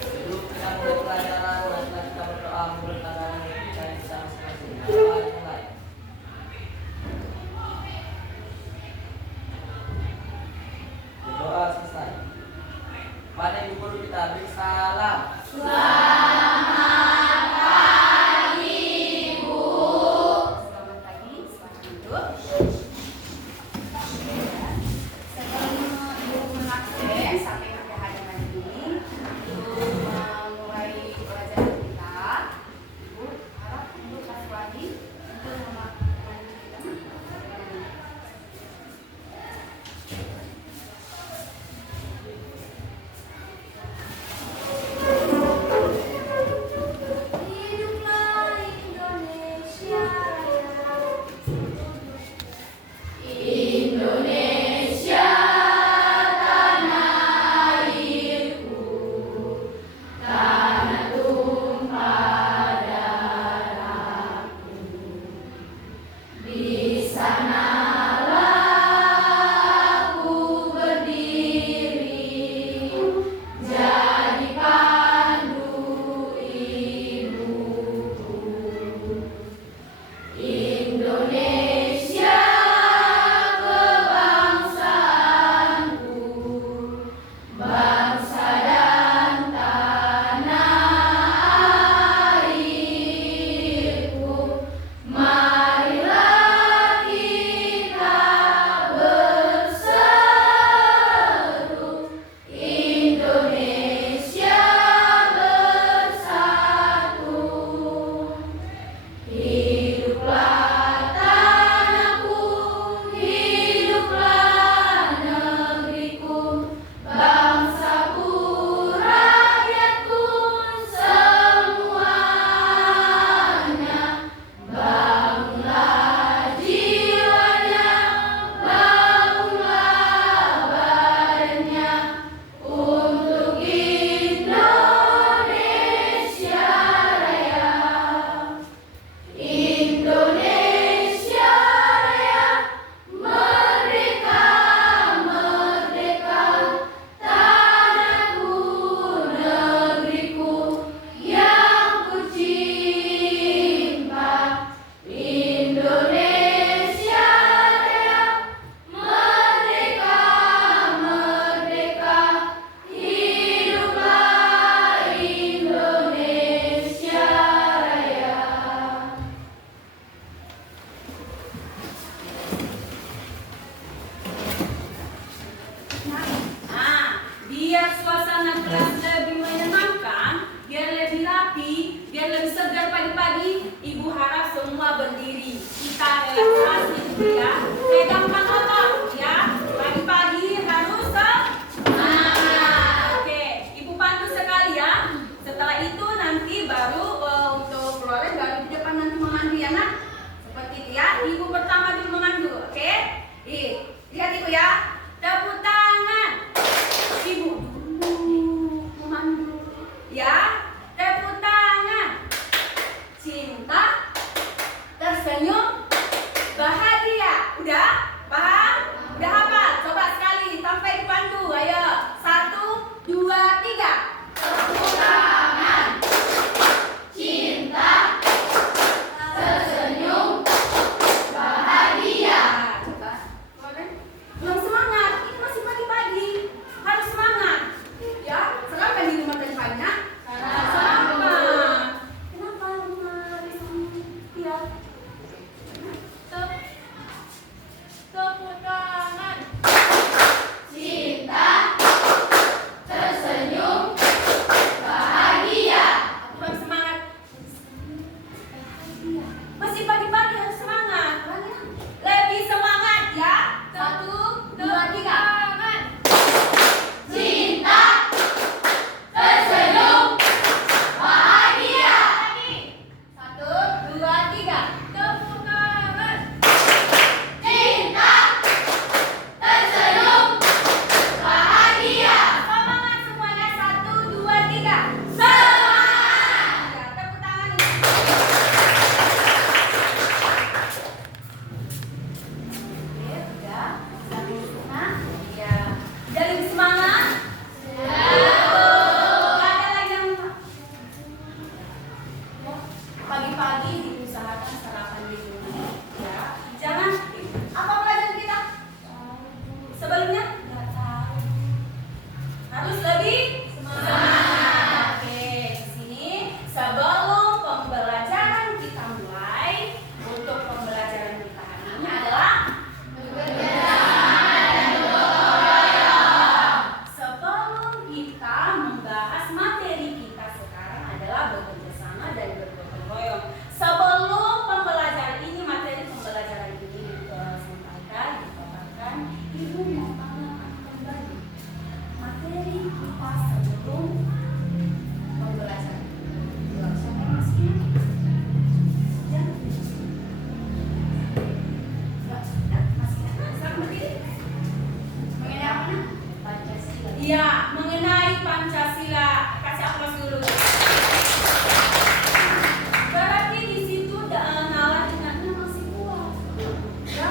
Sebelum kita mulai pelajaran, marilah kita berdoa menurut pandangan kita masing-masing. Mulai. Berdoa selesai. Pada ibu guru kita beri salam. Selamat pagi, Bu. Selamat pagi, selamat duduk. Sebelum Ibu mengakses sampai pada halaman ini, untuk memulai pelajaran kita, Ibu harap untuk Mas Wadi untuk memakai kita. Hiduplah Indonesia Raya. Indonesia tanah airku, tanah tumpah darahku. Di sanalah aku berdiri, jadi pandu ibuku. Indonesia kebangsaanku, bangsa dan tanah airku. Marilah kita berseru, Indonesia bersatu. Hiduplah tanahku, hiduplah negeriku, bangsaku, rakyatku semuanya. Bangunlah jiwanya, bangunlah badannya, untuk Indonesia Raya. Indonesia Raya, merdeka, merdeka, tanahku, negeriku yang ku cinta. Indonesia Raya, merdeka, merdeka, hiduplah Indonesia Raya. Biar suasana kelas lebih menyenangkan, biar lebih rapi, biar lebih segar pagi-pagi, Ibu harap semua berdiri. Kita relaksasi dulu ya. Pegangkan otot ya. Pagi-pagi harus semangat. Oke, Ibu pandu sekali ya. Setelah itu nanti baru untuk Flores baru di depan nanti memandu ya nak. Seperti itu ya. Ibu pertama dulu memandu. Oke? Lihat Ibu ya. Tepuk tangan. Ibu dulu memandu ya. Tepuk tangan. Cinta, tersenyum, bahagia. Udah? Paham? Iya, mengenai Pancasila. Kasih aplaus dulu. Berarti di situ nalar ingatnya masih kuat. Ya,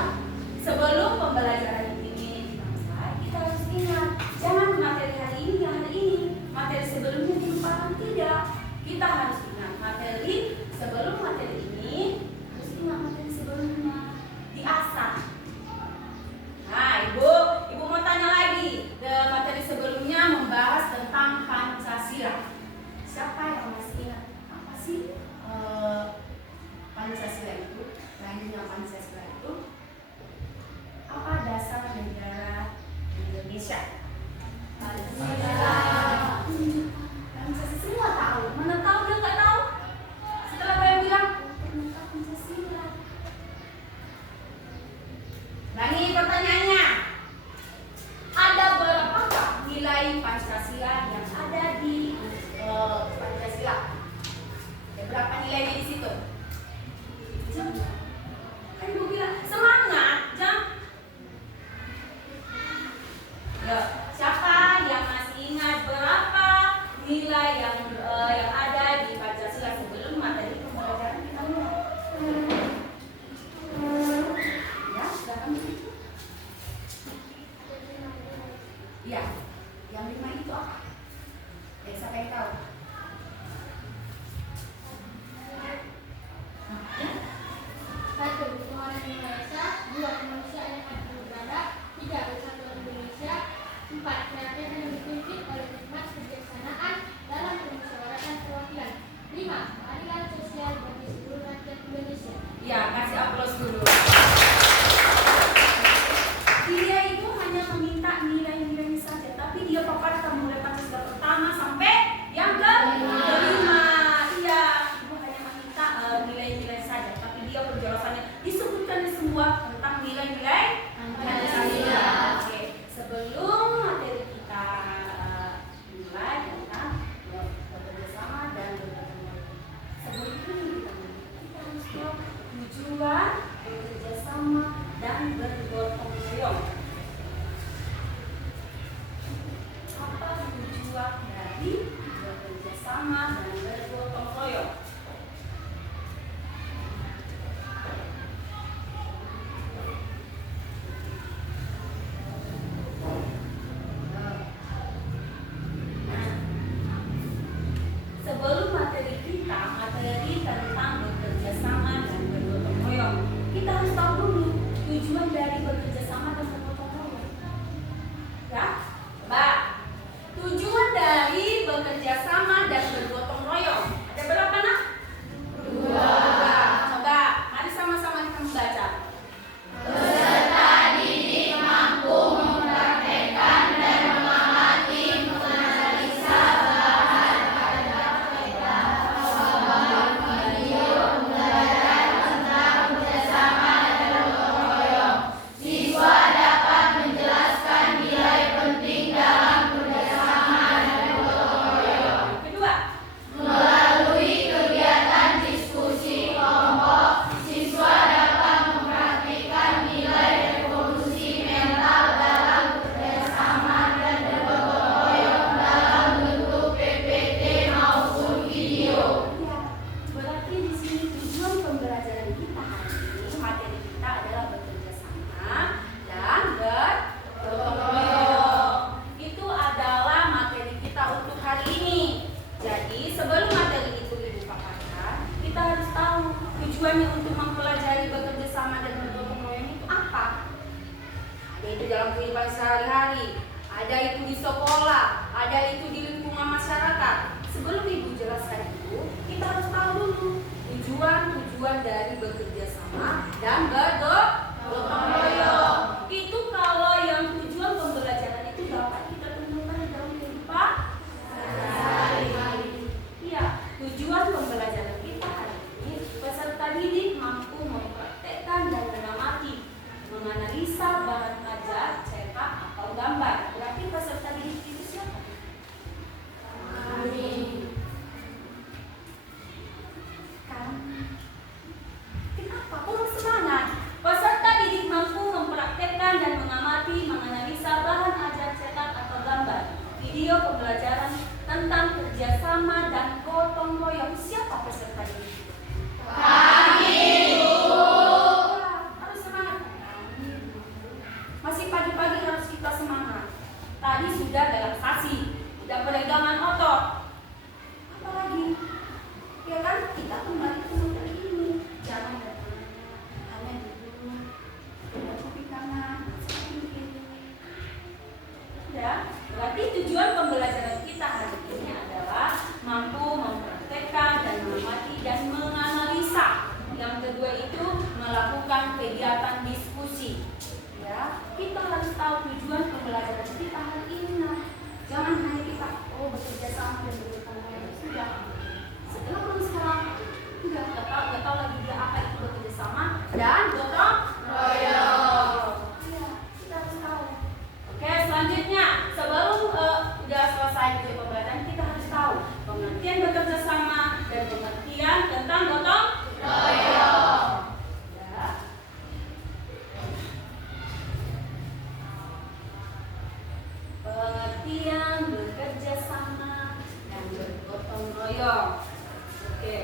sebelum pembelajaran ini dimulai, kita harus ingat, jangan materi hari ini, materi sebelumnya dilupakan, tidak. Kita harus ingat materi sebelum materi ini, harus ingat materi sebelumnya, diasah. Nah, ibu mau tanya lagi. Materi sebelumnya membahas tentang Pancasila. Siapa yang masih ingat apa sih Pancasila itu? Lahirnya Pancasila itu apa dasar negara Indonesia? Pancasila. Semua tahu. Mana tahu dia nggak tahu? Setelah saya bilang tentang Pancasila. Lagi pertanyaannya, ada berapakah nilai Pancasila yang ada di Pancasila? Ada berapa nilainya di situ? Kan ibu bilang semangat, jam. Ya, siapa yang masih ingat berapa nilai yang ada di Pancasila sebelum materi pembelajaran kita mulai? Ya, silakan. Iya, yang 5 itu apa? Siapa yang tahu? Satu, orang Indonesia. Dua, kemanusiaan yang adil beradab. Tiga, persatuan Indonesia. Empat, kerajaan yang dipimpin oleh hikmat kebijaksanaan dalam permusyawaratan perwakilan. Lima, keadilan sosial bagi seluruh rakyat Indonesia. Ya, kasih aplaus dulu. Dia itu hanya meminta nilai-nilainya saja, tapi dia paparkan mulai Pancasila pertama sampai yang kelima. Iya, ibu hanya meminta nilai-nilai saja, tapi dia penjelasannya disebutkan semua tentang nilai-nilai Pancasila. Oke, sebelum materi kita mulai tentang bekerjasama dan bergotong royong. Sebelum itu kita harus tahu tujuan bekerjasama dan bergotong royong. Apa tujuan dari bekerjasama dan bergotong royong? Sebelum materi kita, materi tentang bekerjasama dan bergotong royong, kita harus tahu dulu tujuan dari bekerjasama dan bergotong royong. Ya, Mbak. Tujuan dari bekerjasama dan bergotong royong ada berapa, nak? 2. Coba, mari sama-sama kita membaca. Peserta didik mampu mempraktekkan dan mengamati, menganalisa bahan pada video pembelajaran tentang kerjasama dan bergotong royong. Siswa dapat menjelaskan nilai penting dalam kerjasama dan bergotong royong. Kedua, Melalui kegiatan diskusi kelompok, siswa dapat mempraktikkan nilai revolusi mental dalam kerjasama dan bergotong royong dalam bentuk PPT maupun video. ya, berarti di sini tujuan pembelajaran kita hari ini, materi kita adalah bekerjasama dan bergotong royong. Itu adalah materi kita untuk hari ini. Jadi sebelum materi itu ibu paparkan, kita harus tahu tujuannya untuk mempelajari bekerjasama dan bergotong royong itu apa. Ada itu dalam kehidupan sehari-hari, ada itu di sekolah, ada itu di lingkungan masyarakat. Sebelum ibu jelaskan itu, kita harus tahu dulu tujuan dari bekerjasama dan bergotong royong. Itu kalau yang tujuan pembelajaran itu dapat kita temukan dalam kehidupan sehari-hari. Iya, tujuan pembelajaran kita hari ini, peserta didik mampu mempraktekkan dan mengamati, menganalisa bahan ajar, cetak atau gambar. Berarti peserta didik itu siapa? Amin. Kan? Kenapa? Kurang semangat. Peserta didik mampu kegiatan diskusi. Ya, kita harus tahu tujuan pembelajaran kita hari ini. Nah, jangan hanya kita bekerja sama dan bergotong royong sudah. Setelah belum sekarang udah nggak tahu lagi dia apa itu bekerja sama dan gotong royong. Iya, kita harus tahu. Oke, selanjutnya sebelum udah selesai pembelajaran kita harus tahu pengertian bekerja sama dan pengertian tentang gotong royong. Ya. Pengertian bekerja sama dan bergotong royong. Oke,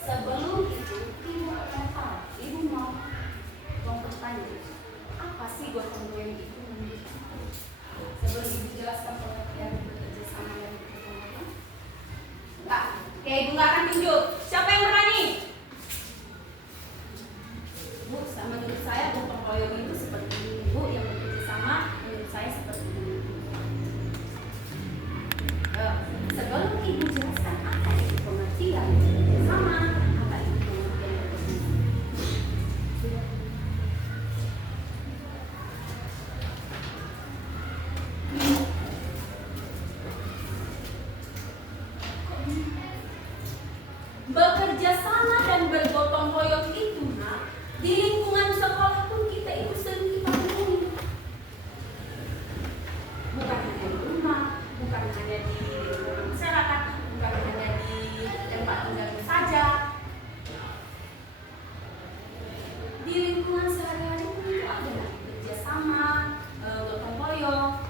sebelum itu ibu akan tahu, ibu mau bertanya, apa sih gotong royong itu menurut ibu? Sebelum ibu jelaskan pengertian bekerja sama dan bergotong royong. Enggak, oke ibu nggak akan tunjuk. Siapa yang berani? Bu, menurut saya gotong royong itu seperti ini. Bu, yang bekerja sama menurut saya seperti ini. Sebelum ibu jelaskan apa itu pengertian bekerja sama, apa itu pengertian bekerja sama. Bekerja sama dan bergotong royong itu, nah, di lingkungan sekolah pun kita itu sering kita temui. Bukan hanya di rumah, bukan hanya di lingkungan masyarakat, bukan hanya di tempat tinggal saja. Di lingkungan sehari-hari pun itu ada bekerja sama, gotong royong.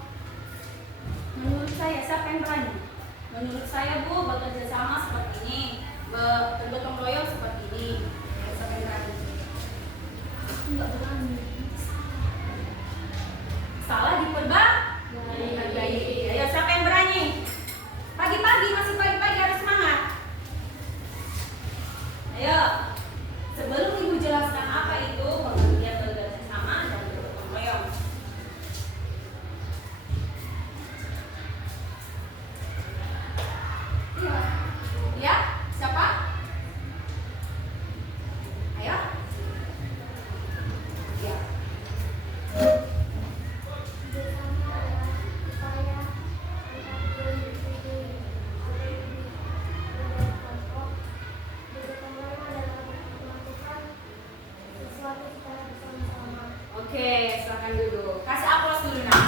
Menurut saya, siapa yang berani? Menurut saya Bu, bekerja sama seperti ini, bergotong royong seperti ini. Siapa yang berani? Enggak berani. Salah diperbaiki. Ayo, siapa yang berani? Pagi-pagi, masih pagi-pagi harus semangat. Ayo, sebelum ibu jelaskan apa itu pengertian bekerja sama dan bergotong royong. Iya. Ya, siapa? Ayo. Ya. Bersama adalah upaya antar dua individu atau kelompok. Bergotong royong adalah melakukan sesuatu secara bersama-sama. Oke, silakan duduk. Kasih aplaus dulu nak.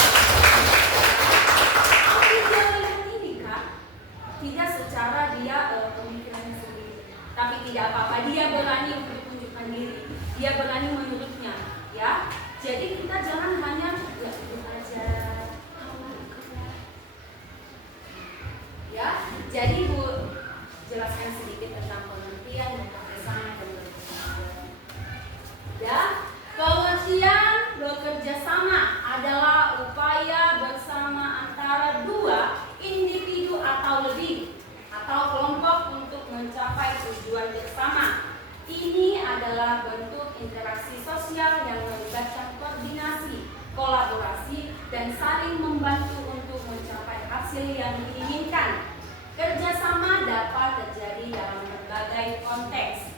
Tapi dia melihat ini kan, tidak secara dia pemikirannya sendiri, tapi tidak apa-apa. Dia berani untuk tunjukkan diri. Dia berani menurutnya, ya. Jadi kita jangan hanya ya itu aja. Ya, jadi Bu jelaskan sedikit tentang pengertian dan kerjasama dan bergotong. Ya, pengertian bekerja sama adalah upaya bersama antara dua individu atau lebih atau kelompok untuk mencapai tujuan bersama. Ini adalah bentuk interaksi sosial yang melibatkan koordinasi, kolaborasi, dan saling membantu untuk mencapai hasil yang diinginkan. Kerjasama dapat terjadi dalam berbagai konteks,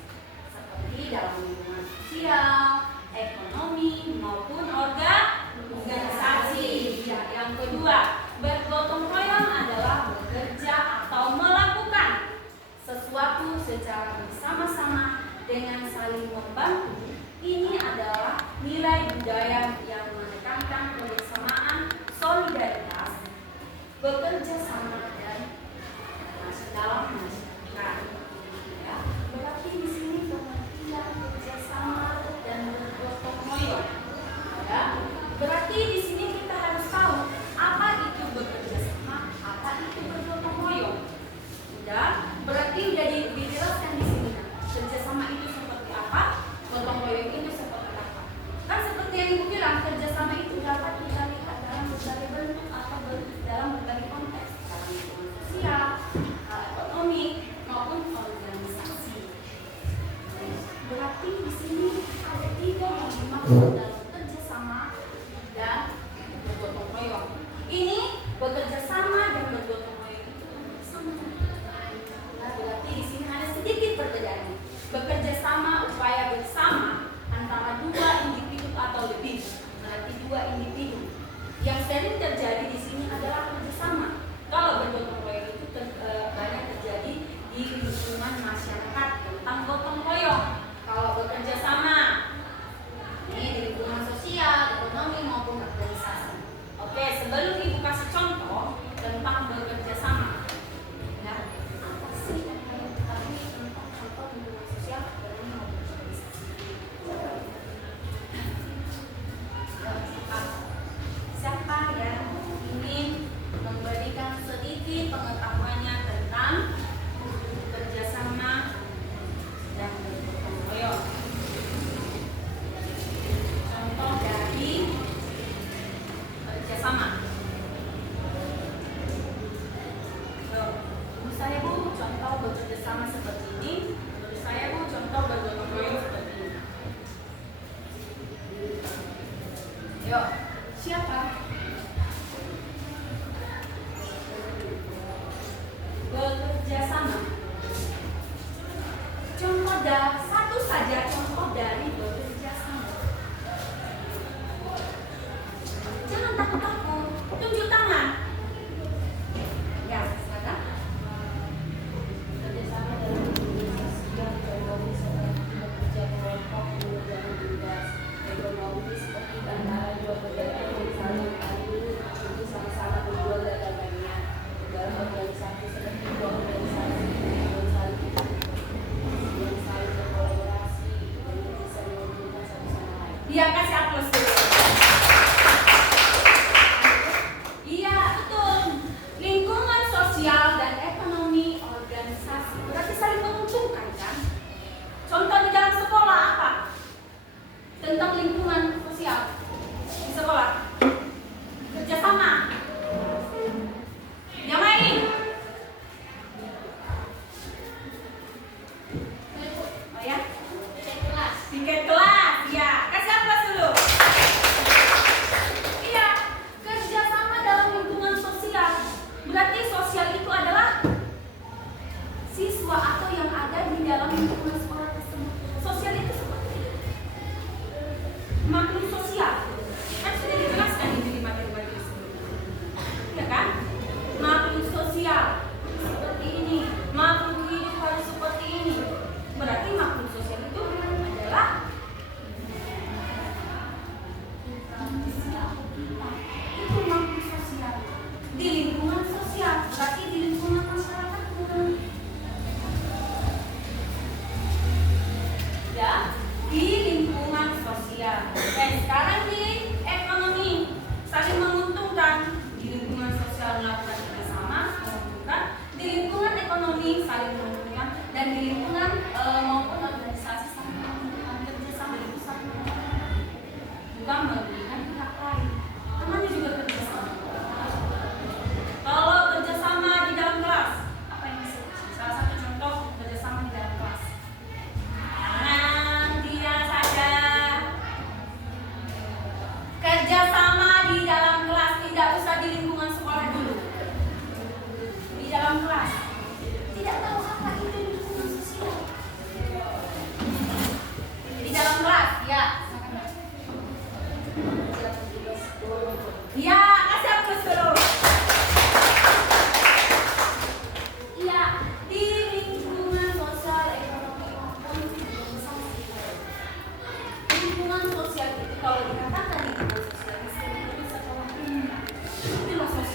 seperti dalam lingkungan sosial, ekonomi, maupun organisasi. Ya, yang kedua, bergotong royong adalah bekerja atau melakukan sesuatu secara bersama-sama dengan saling membantu. Ini adalah nilai budaya yang menekankan kebersamaan, solidaritas, bekerja sama dan dalam masyarakat. Ya, berarti di sini pengertian kerjasama dan bergotong royong. Ya, berarti di sini kita harus tahu apa itu bekerja sama, apa itu bergotong royong. Udah, berarti udah dijelaskan di sini. Kerjasama itu seperti apa, gotong royong itu seperti apa. Kan seperti yang ibu bilang, kerjasama itu dapat kita lihat dalam berbagai bentuk atau dalam berbagai konteks, dalam lingkungan sosial, ekonomi maupun organisasi. Berarti di sini ada tiga yang dimaksud dalam kerjasama dan bergotong royong. Ini bekerja sama dan bergotong royong itu sama. Nah, berarti di sini ada sedikit perbedaan. Bekerja sama upaya bersama antara dua individu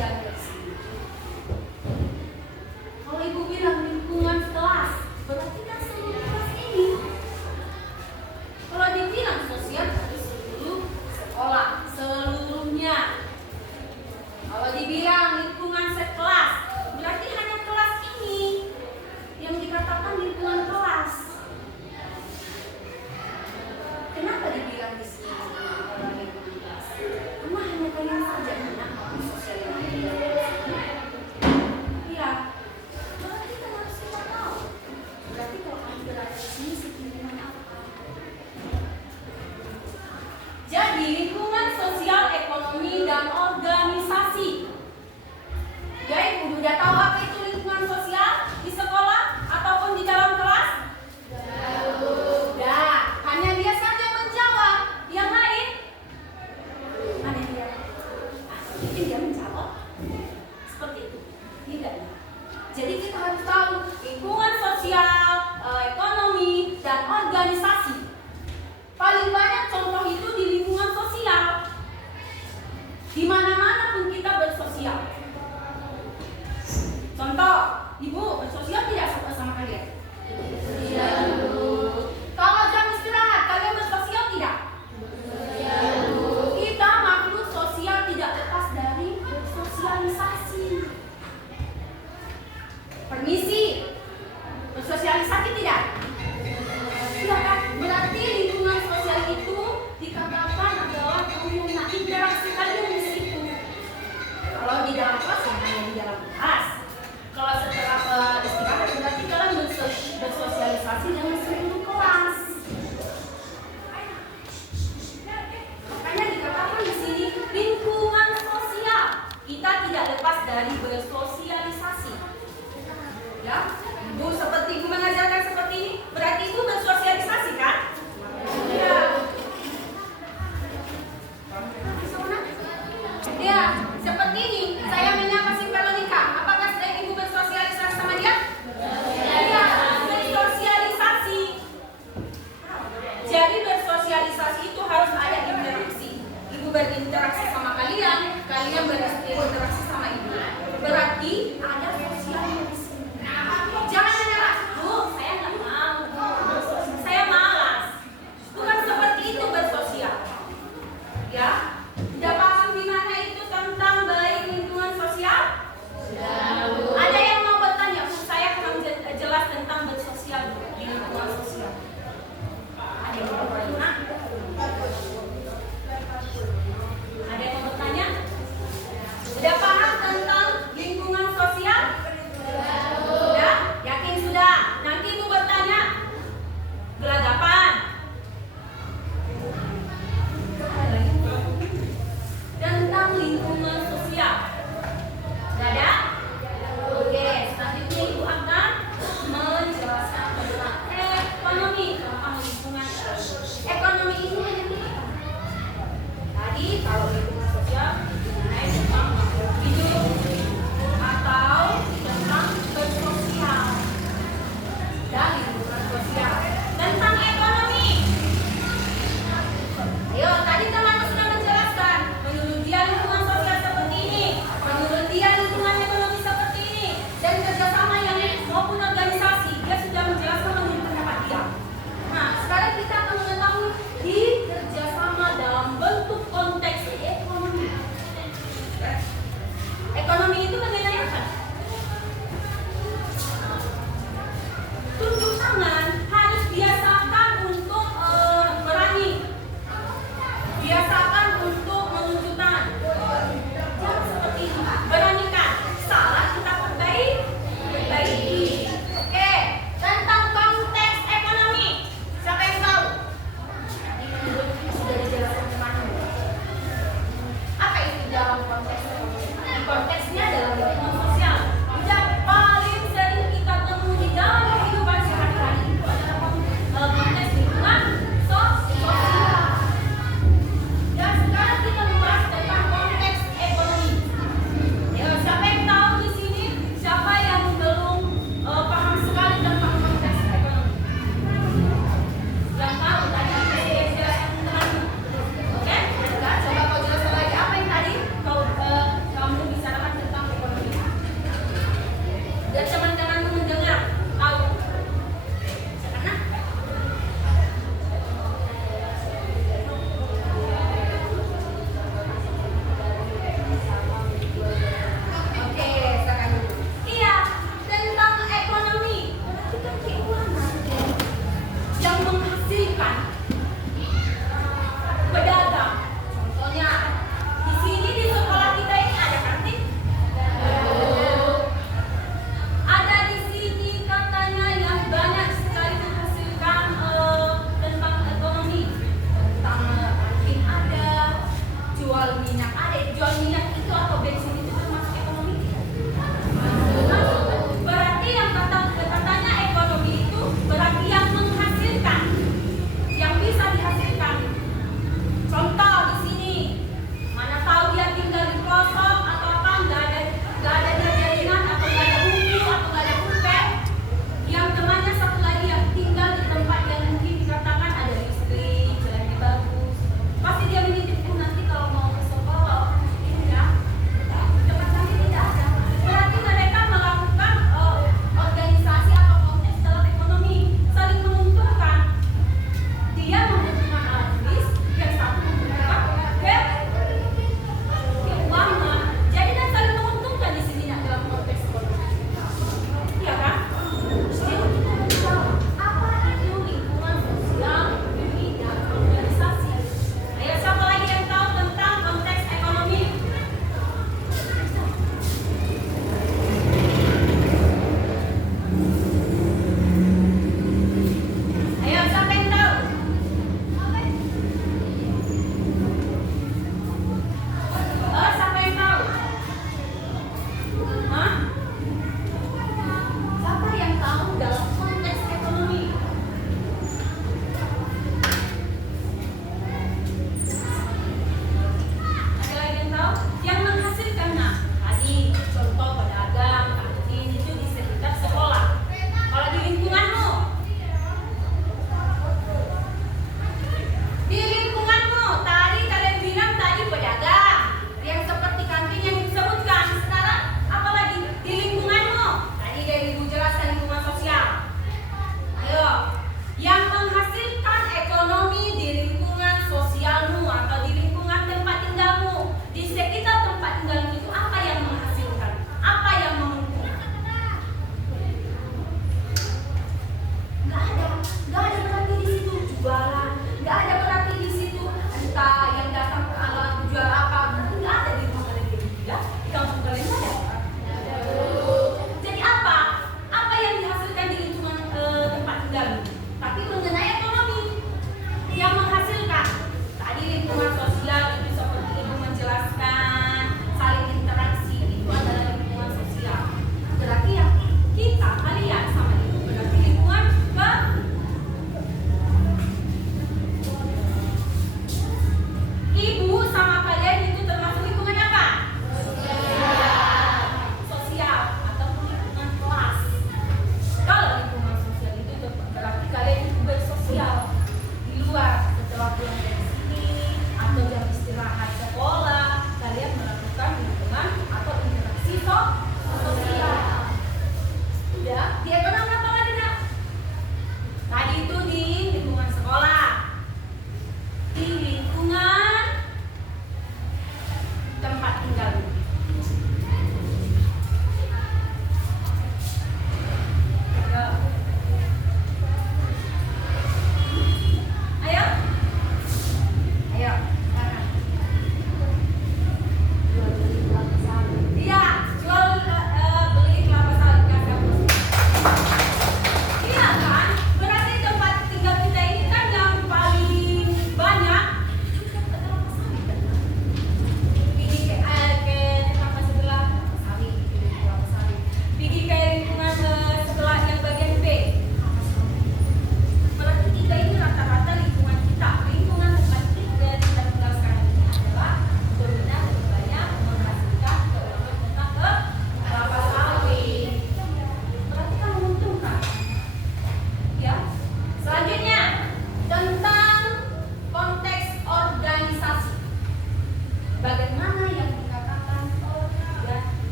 yang dari sini. Kalau ibu bilang lingkungan kelas, berarti kan seluruh kelas ini. Kalau dibilang sosial, berarti seluruh sekolah, seluruhnya. Kalau dibilang lingkungan sekelas, berarti hanya kelas ini yang dikatakan lingkungan kelas. Kenapa dibilang di sini lingkungan kelas? Karena hanya kalian saja yang menangkap sosial yang ada di dalam sini. Iya, berarti kan harus kita tahu. Berarti kalau kamu berada di sini lingkungan apa? Jadi lingkungan sosial, ekonomi, dan organisasi. Guys, udah tahu apa itu lingkungan sosial di sekolah ataupun di dalam kelas? Udah, hanya dia saja menjawab. Yang lain? Mana dia? Mungkin dia menjawab seperti itu. Tidak. Jadi kita harus tahu lingkungan sosial, ekonomi, dan organisasi. Paling banyak contoh itu di lingkungan sosial. Di mana-mana pun kita bersosial. Contoh, ibu bersosial tidak sama kalian? Iya. Kalau jam istirahat, kalian bersosial tidak? Iya. Kita makhluk sosial tidak lepas dari bersosialisasi. Permisi, bersosialisasi tidak? Iya kan? Berarti lingkungan sosial itu dikatakan adalah komunitas interaksi kalian di situ. Kalau di dalam kelas ya hanya di dalam kelas. Kalau setelah istirahat berarti kalian bersosialisasi dengan seluruh kelas. Makanya dikatakan di sini lingkungan sosial. Kita tidak lepas dari bersosialisasi. Ya, ibu seperti ibu mengajarkan seperti ini, berarti ibu bersosialisasi kan? Iya. Ya, seperti ini. Saya menyapa si Veronica. Apakah sedang ibu bersosialisasi sama dia? Iya, bersosialisasi. Jadi bersosialisasi itu harus ada interaksi. Ibu berinteraksi sama kalian, kalian berinteraksi sama ibu. Berarti ada sosialisasi. Jangan menyerah. Bu, saya nggak mau. Saya malas. Bukan seperti itu bersosial. Ya, udah paham gimana itu tentang baik lingkungan sosial? Ada yang mau bertanya? Bu, saya kurang jelas tentang bersosial di lingkungan sosial. Ada yang mau bertanya? Ada yang mau bertanya? Sudah paham tentang lingkungan sosial? Sudah? Yakin sudah? Nanti ibu bertanya gelagapan. Tentang lingkungan sosial. Sudah ada? Oke, selanjutnya ibu akan menjelaskan tentang ekonomi, tentang lingkungan ekonomi ini menjadi tadi kalau lingkungan sosial mengenai tentang hidup atau tentang bersosial dan lingkungan sosial tentang ekonomi. Ayo, tadi teman sudah menjelaskan menurut dia lingkungan sosial seperti ini, menurut dia lingkungan ekonomi seperti ini, dan kerjasama yang maupun organisasi dia sudah menjelaskan menurut pendapat dia. Nah, sekarang kita akan mengetahui di kerjasama dalam bentuk konteks ekonomi. Ekonomi itu mengenai apa? Tunjuk tangan harus biasakan untuk berani. Biasakan untuk menunjuk tangan. Jangan seperti itu. Beranikan. Salah kita perbaiki. Oke. Tentang konteks ekonomi. Siapa yang tahu? Sudah dijelaskan kemana? Apa itu dalam konteks ekonomi? Konteksnya dalam lingkungan sosial. Yang paling sering kita temui di dalam kehidupan sehari-hari itu adalah konteks lingkungan sosial. Dan sekarang kita membahas tentang konteks ekonomi. Ya, siapa yang tahu di sini? Siapa yang belum paham sekali tentang konteks ekonomi? Yang tahu tadi saya jelaskan teman-teman. Oke? Coba kau jelaskan lagi apa yang tadi kamu bicarakan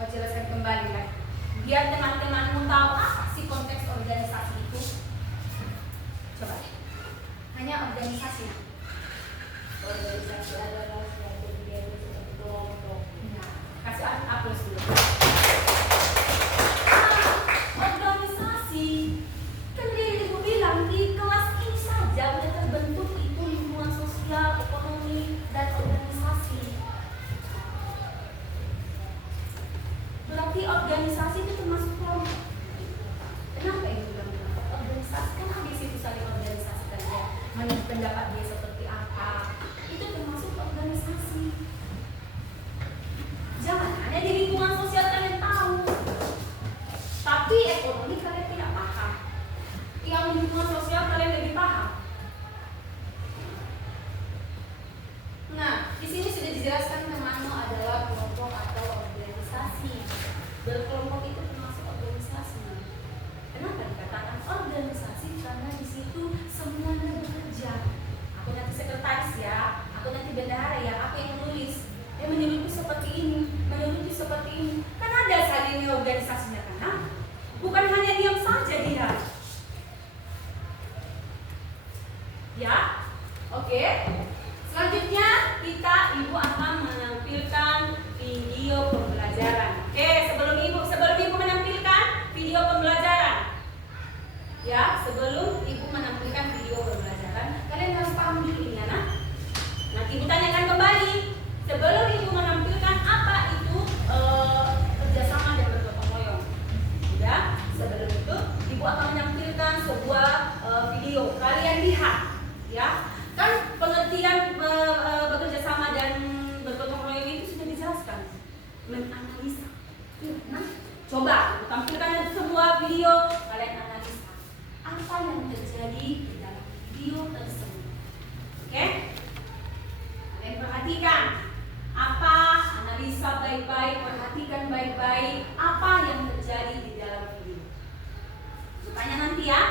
Kau jelaskan kembali kan, biar teman-temanmu tahu apa sih konteks organisasi itu. Coba, hanya organisasi. Organisasi adalah suatu kegiatan seperti kelompok. Nah, kasih aplaus dulu. Organisasi, kan dari ibu bilang di kelas ini saja udah terbentuk itu lingkungan sosial, ekonomi, dan organisasi. Berarti organisasi itu termasuk kelompok. Kenapa ibu bilang organisasi? Kan habis itu saling organisasikan ya, menurut pendapat dia seperti apa. Itu termasuk organisasi. Jangan hanya di lingkungan sosial kalian tahu, tapi ekonomi kalian tidak paham. Yang lingkungan sosial kalian lebih paham. Nah, di sini sudah dijelaskan temanmu adalah kelompok atau organisasi. Berkelompok itu termasuk organisasi. Kenapa dikatakan organisasi? Karena di situ semuanya bekerja. Aku nanti sekretaris ya, aku nanti bendahara ya, aku yang menulis. Menurutku seperti ini, menurutku seperti ini. Kan ada saat ini organisasinya kan? Bukan hanya diam saja dia. Ya, oke. Selanjutnya ibu akan menampilkan video pembelajaran. Oke, sebelum ibu menampilkan video pembelajaran. Ya, sebelum ibu menampilkan video pembelajaran, kalian harus paham dulu ini ya, nah. Nanti ibu tanyakan kembali. Sebelum ibu menampilkan apa itu kerjasama dan bergotong royong, ya. Sebelum itu ibu akan menampilkan sebuah video. Kalian lihat, ya. Kan pengertian bekerjasama dan bergotong royong itu sudah dijelaskan. Menganalisa. Nah, coba ibu tampilkan sebuah video. Kalian analisa apa yang terjadi di dalam video tersebut. Oke? Kalian perhatikan. Apa, analisa baik-baik, perhatikan baik-baik apa yang terjadi di dalam video. Tanya nanti ya.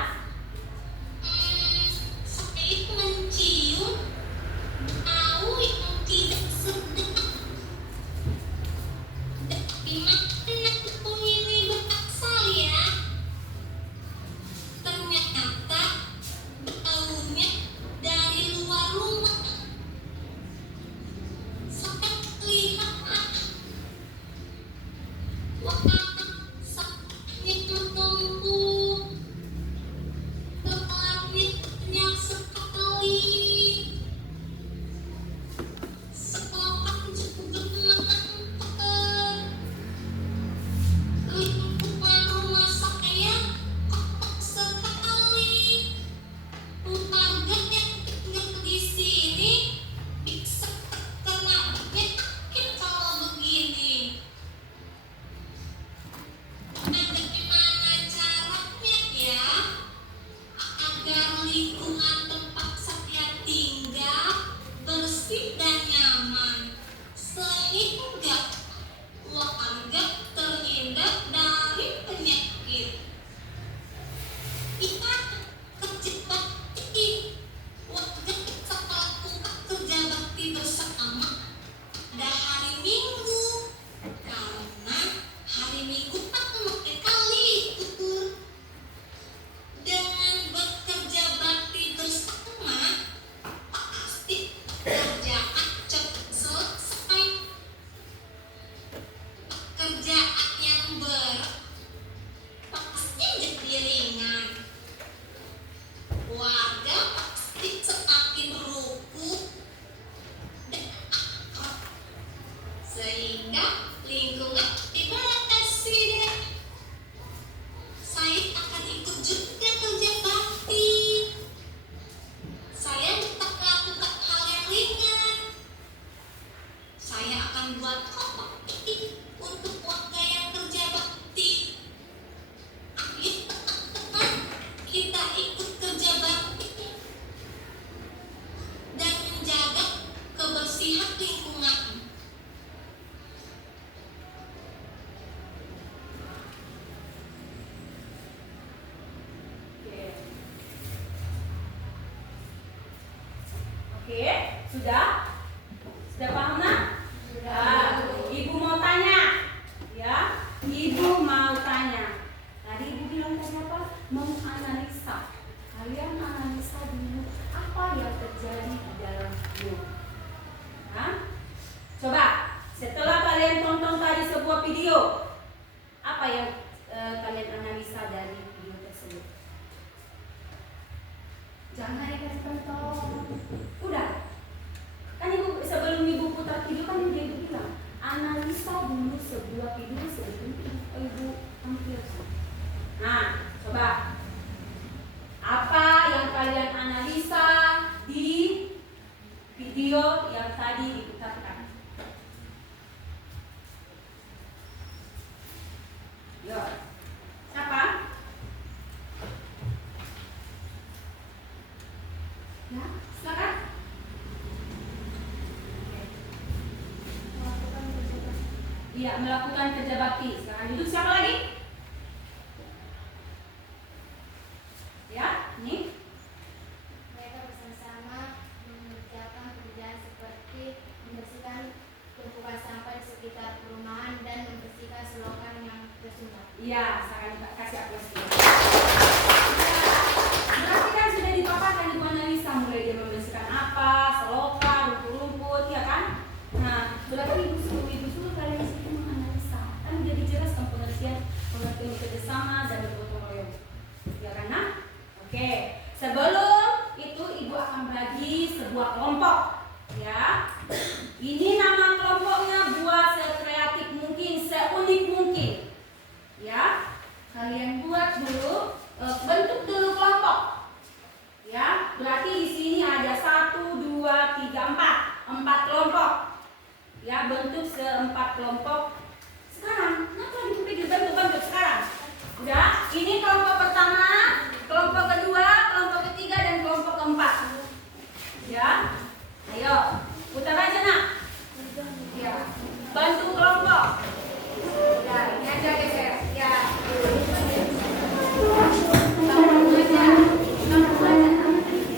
Saya mencium bau yang tidak sedap. Dari mana bau ini berasal ya? Ternyata baunya dari luar rumah. Oke, sudah? Sudah paham nak? Sudah. Ibu mau tanya, ya? menganalisa. Kalian analisa dulu apa yang terjadi di dalam video. Nah, coba setelah kalian tonton tadi sebuah video, apa yang kalian analisa dari video tersebut? Jangan dikasih contoh. Udah. Kan ibu sebelum ibu putar video kan dia bilang analisa dulu sebuah video sebelum ibu tampilkan. Nah, coba apa yang kalian analisa di video yang tadi diputarkan? Yo, siapa? Ya, silakan. Iya, melakukan kerja bakti. Sekarang duduk siapa lagi? Ya, ini. Mereka bersama-sama mengerjakan pekerjaan seperti membersihkan tumpukan sampah di sekitar perumahan dan membersihkan selokan yang tersumbat. Iya, sekarang kasih aplaus dulu. Berarti kan sudah dipaparkan ibu analisa mulai dia membersihkan apa, selokan, rumput-rumput, ya kan? Nah, berarti ibu suruh kalian itu menganalisa. Kan udah dijelaskan pengertian kerjasama dan bergotong royong. Ya kan? Nah? Oke. Sebelum itu ibu akan bagi sebuah kelompok. Ya. Ini nama kelompoknya buat sekreatif mungkin, seunik mungkin. Ya. Kalian buat dulu, bentuk dulu kelompok. Ya, berarti di sini ada 1, 2, 3, 4 kelompok. Ya, bentuk seempat kelompok. Sekarang, kenapa dipikir bentuk sekarang? Udah, ini kelompok pertama, kelompok kedua, kelompok ketiga, dan kelompok keempat. Ya, ayo, putar aja nak. Ya, bantu kelompok. Ya, ini aja geser. Ya. Bantu aja. Bantu aja. Bantu.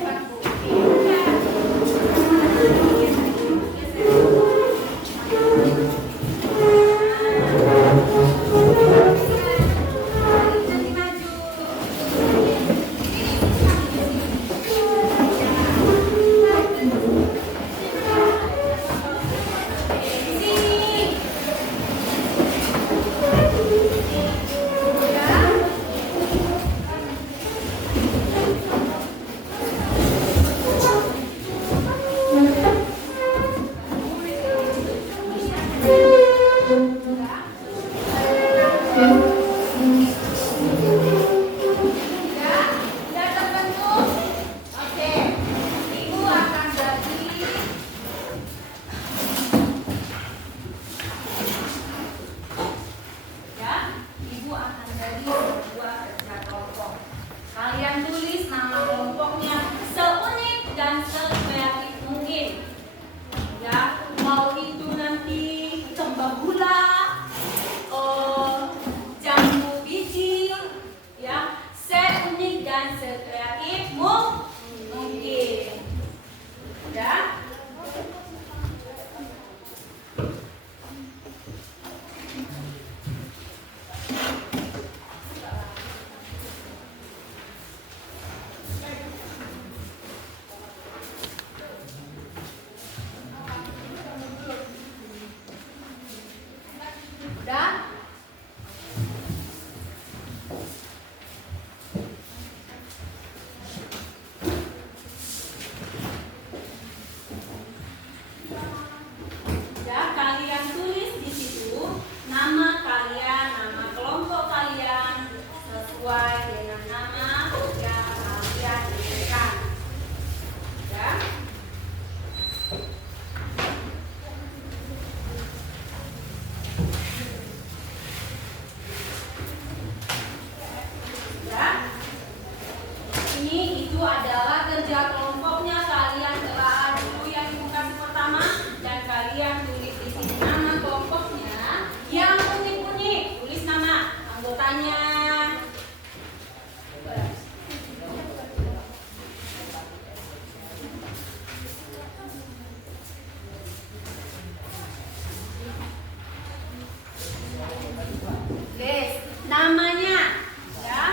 Ya.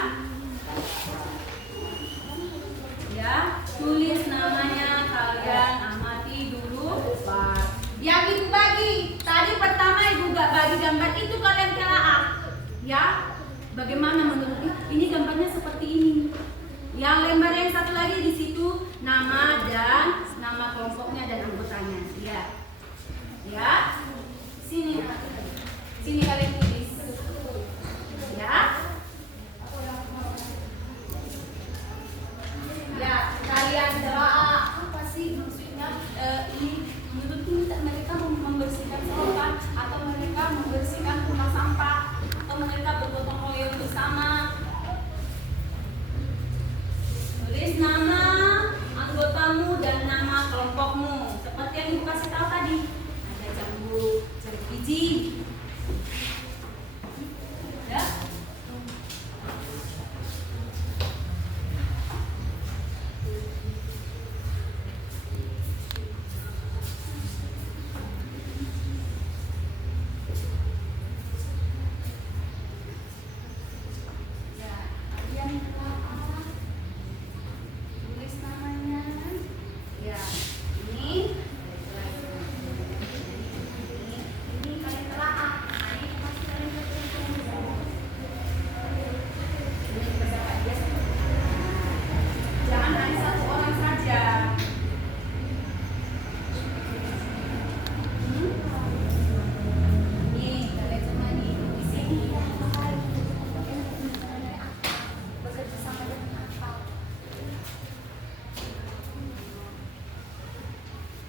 gambar itu kalian telaah. Ya, bagaimana menurut ini gambarnya seperti ini. Yang lembar yang satu lagi di situ nama dan nama kelompoknya dan anggotanya. Ya, ya. Sini, sini kalian tulis. Ya. Ya, kalian telaah apa sih maksudnya ini menurutku mereka membersihkan sekolah atau mereka membersihkan rumah sampah atau mereka bergotong royong bersama. Tulis nama anggotamu dan nama kelompokmu seperti yang ibu kasih tahu tadi. Ada jambu jeruk biji. Ya.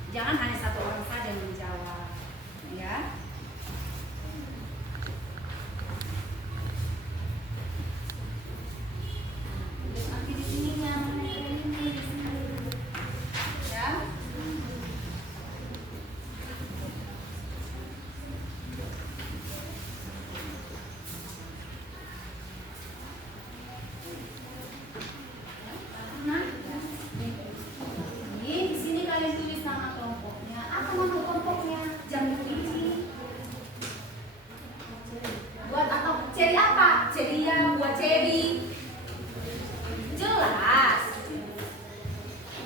Jangan hanya satu orang saja yang menjawab, ya. Tulis nanti di sininya, ini di sini, ya. Nah, ini di sini kalian tulis nama kelompoknya. Apa nama kelompoknya? Jambu biji. Buat atau ceri apa? Ceria, buat ceri. Jelas.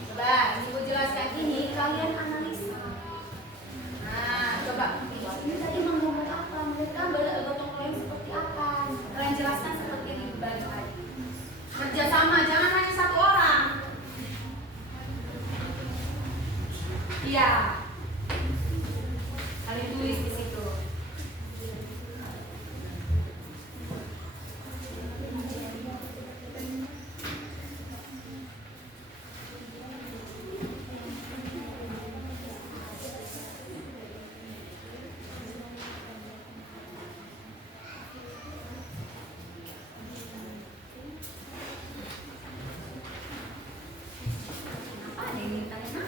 Coba ibu jelaskan ini, kalian analisa. Nah, coba. Ini tadi menggambar apa? Mereka bergotong royong seperti apa? Kalian jelaskan seperti ini baik-baik. Kerjasama, jangan hanya satu orang. Iya. Kalian tulis di situ. Kenapa ada yang minta nama?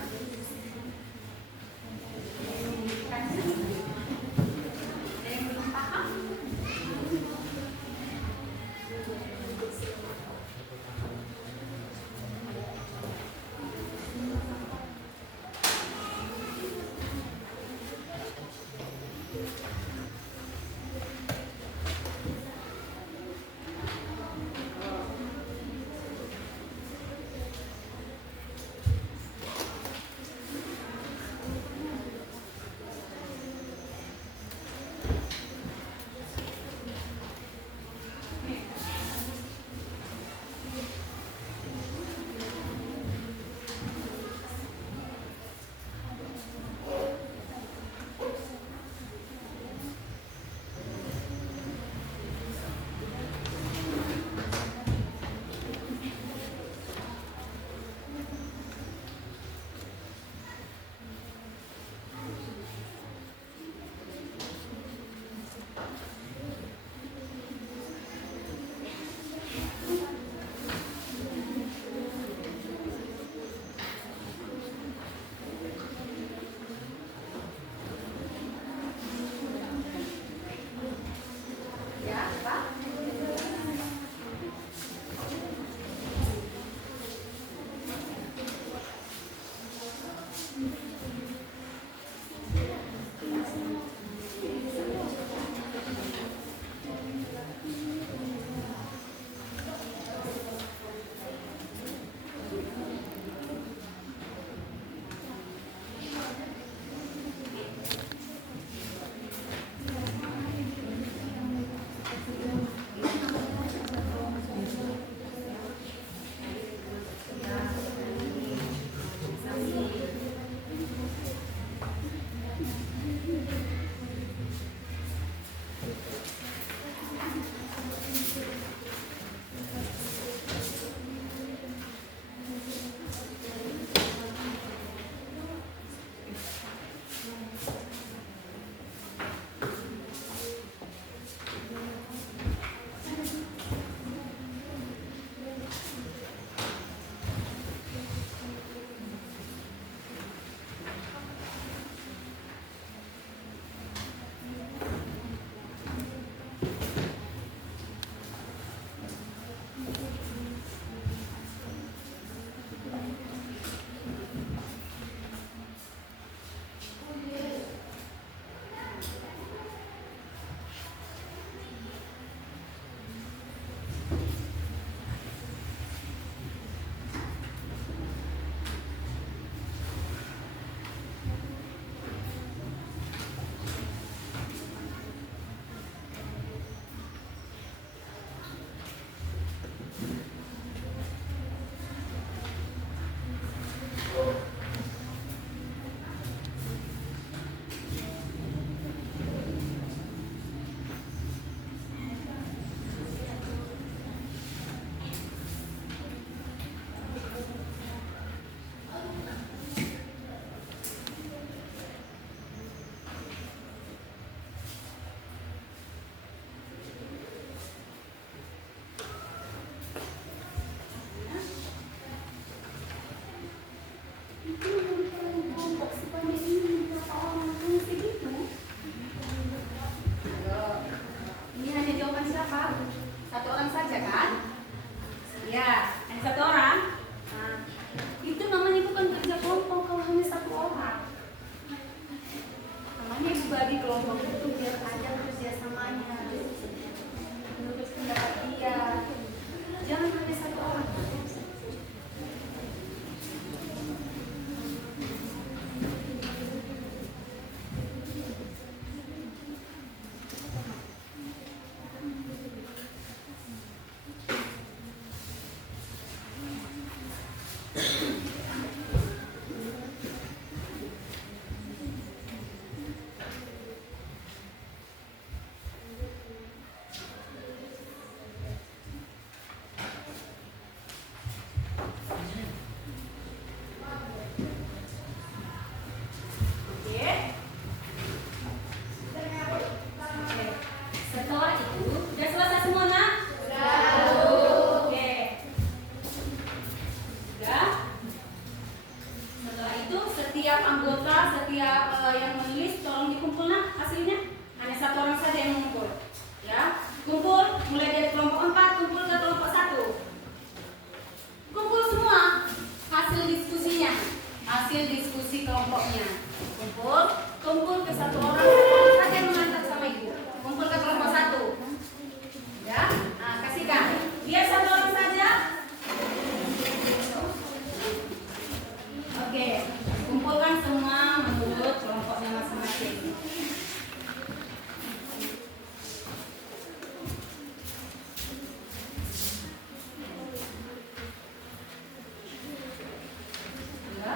Ya, ada satu orang. Nah, itu namanya bukan kerja kelompok kalau hanya satu orang. Namanya ibu bagi kelompok itu biar ada kerjasamanya. Menurut pendapat dia, jangan hanya satu orang. Setelah itu, sudah selesai semua, nak? Oke. Sudah. Setelah itu, setiap anggota, setiap yang menulis, tolong dikumpul, nak, hasilnya. Hanya satu orang saja yang mengumpul. Ya, kumpul, mulai dari kelompok 4, kumpul ke kelompok 1. Kumpul semua hasil diskusinya, hasil diskusi kelompoknya. Kumpul ke satu orang saja yang mengantar sama ibu. Kumpul ke kelompok 1. Ya, nah, kasihkan. Biar satu orang saja. Oke, kumpulkan semua menurut kelompoknya masing-masing. Ya.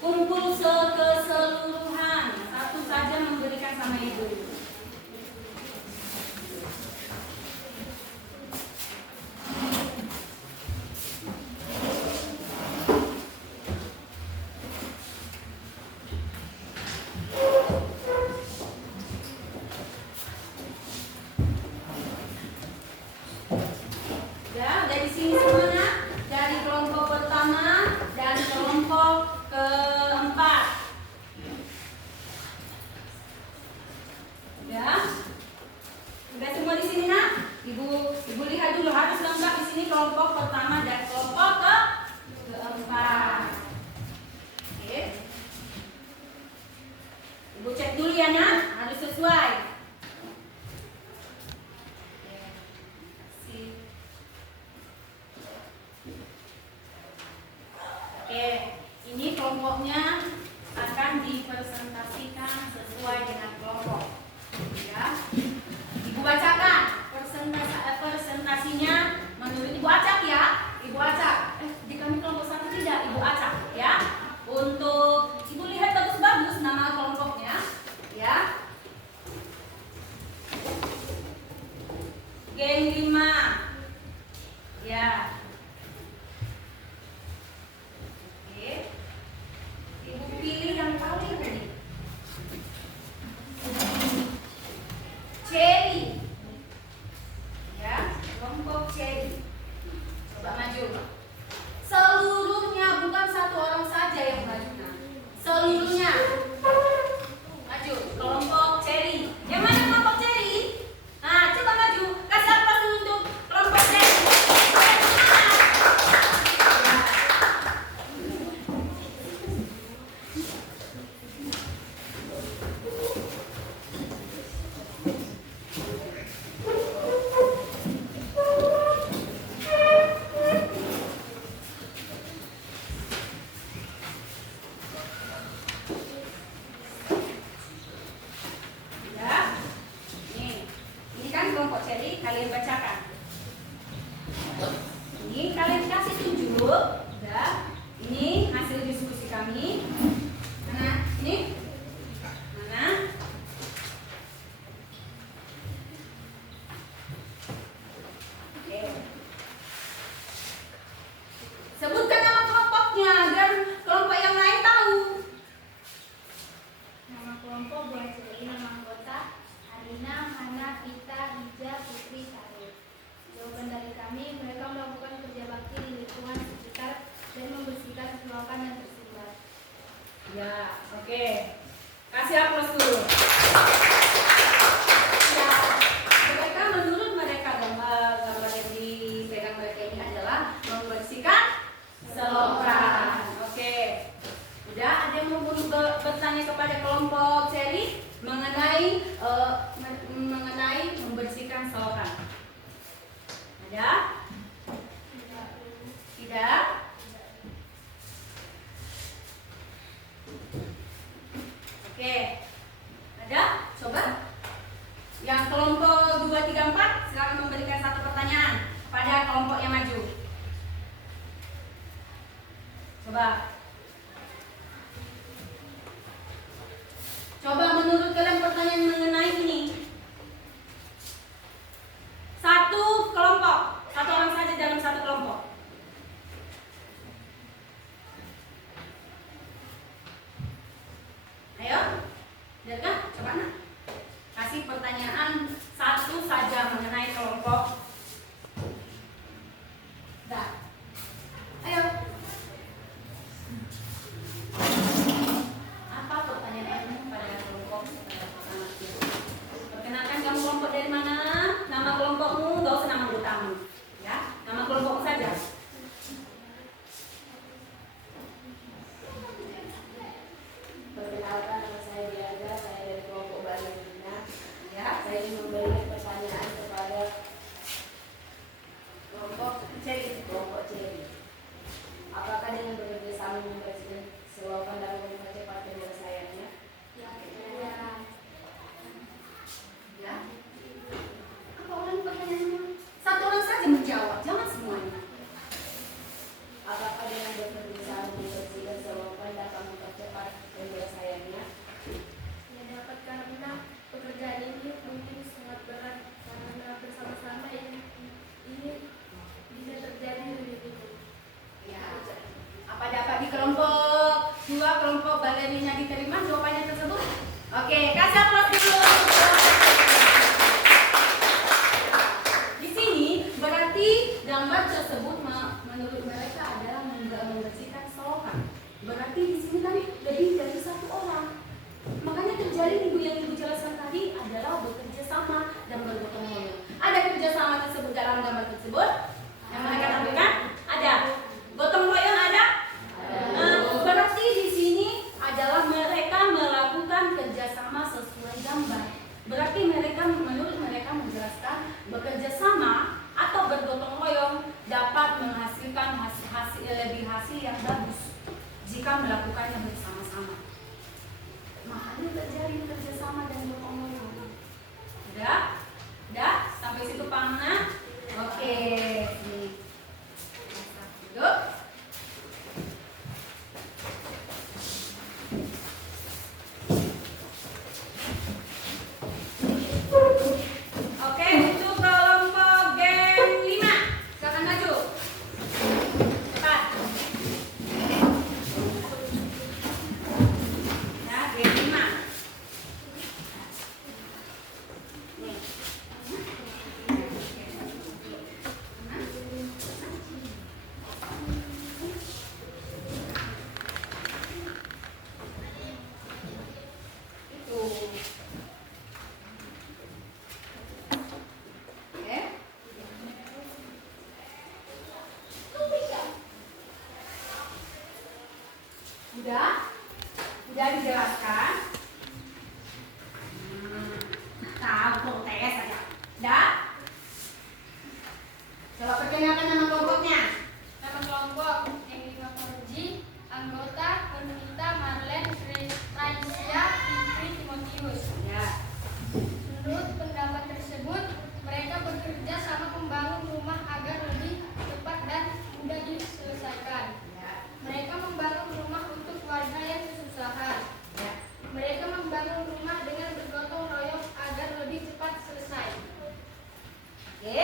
Kumpul keseluruhan, satu saja memberikan sama ibu. Ya, dari sini semuanya, dari kelompok pertama dan kelompok keempat. Ya, sudah semua di sini, nak? Ibu lihat dulu, harus lengkap di sini kelompok pertama dan kelompok keempat. Oke. Ibu cek dulu ya, nak, harus sesuai. Oke, ini kelompoknya akan dipresentasikan sesuai dengan kelompok. Ya, ibu bacakan presentasinya menurut ibu acak ya. Ibu acak. Di kami kelompok 1 tidak, ibu acak ya. Untuk ibu lihat bagus-bagus nama kelompoknya, ya. Geng 5. Ya. Ibu pilih yang paling ini. Cherry. Ya, kelompok cherry. Coba maju. Seluruhnya, bukan satu orang saja yang maju. Seluruhnya. Maju, kelompok cherry. Yang mana kelompok cherry? Nah, coba maju. Kasih apa dulu untuk kelompok cherry? Tidak? Tidak? Oke. Ada? Coba. Yang kelompok 2, 3, 4 silakan memberikan satu pertanyaan pada kelompok yang maju. Coba. Coba menurut kalian pertanyaan mengenai ini. Satu kelompok, satu orang saja dalam satu kelompok. Ayo, lihatkan, coba nak. Kasih pertanyaan satu saja mengenai kelompok. Dah. Ayo. Apa pertanyaanmu pada kelompok anak itu? Perkenalkan kamu kelompok dari mana? Nama kelompokmu, gak usah nama anggotmu. Ya, nama kelompokmu saja. Perkenalkan, nama saya Diaga, saya dari kelompok Balemina. Ya, Saya ingin memberikan pertanyaan kepada kelompok Ceri. kelompok Ceri. Apakah dengan bekerja sama membersihkan selokan dalam mempercepat penyelesaiannya? Ya. Ya. Apa orang pertanyaanmu? Satu orang saja menjawab, jangan semuanya. Apakah dengan bekerja sama membersihkan selokan dapat mempercepat penyelesaiannya? Ya dapat, karena pekerjaan ini mungkin sangat berat karena bersama-sama ini bisa terjadi lebih dulu. Ya. Apa dapat di kelompok 2 kelompok Balemina diterima jawabannya tersebut? Oke, kasih aplaus dulu. Di sini berarti gambar tersebut menurut mereka adalah membersihkan selokan. Berarti di sini kan lebih dari satu orang. Makanya terjadi yang ibu jelaskan tadi adalah bekerja sama dan bergotong royong. Ada kerjasama tersebut dalam gambar tersebut yang mereka tampilkan? Ada. Gotong royong ada? Berarti di sini adalah mereka melakukan kerjasama sesuai gambar. Berarti mereka menurut mereka menjelaskan bekerja sama atau bergotong royong dapat menghasilkan hasil yang bagus jika melakukannya bersama-sama. Makanya terjadi kerjasama dan gotong royong. Udah? Udah? Sampai situ paham nak? Oke. Nih. Duduk. Oke, untuk kelompok Gen 5 silakan maju. Cepat. Ya, Gen 5. Nih. Itu. Oke. Udah? Udah dijelaskan? Tahu kok tes aja. Udah? Coba perkenalkan nama kelompoknya. Nama kelompok yang 5 Korji, anggota Konita Marlen Raisya Fitri Timotius. Ya. Menurut pendapat tersebut, mereka bekerja sama membangun rumah agar lebih cepat dan mudah diselesaikan. Ya. Mereka membangun rumah untuk warga yang kesusahan. Ya. Mereka membangun rumah dengan bergotong royong agar lebih cepat selesai. Oke.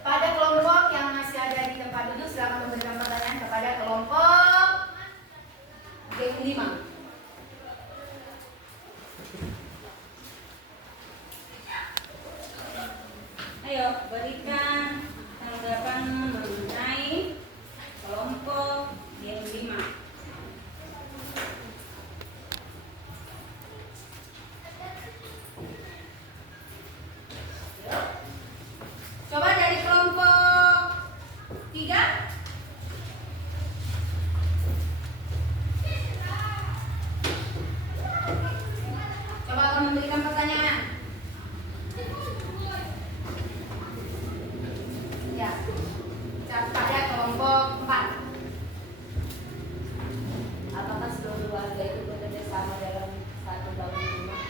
Pada kelompok yang masih ada di tempat duduk silakan memberikan pertanyaan kepada kelompok pada kelompok 4. Apakah seluruh warga itu bekerja sama dalam satu bangun rumah?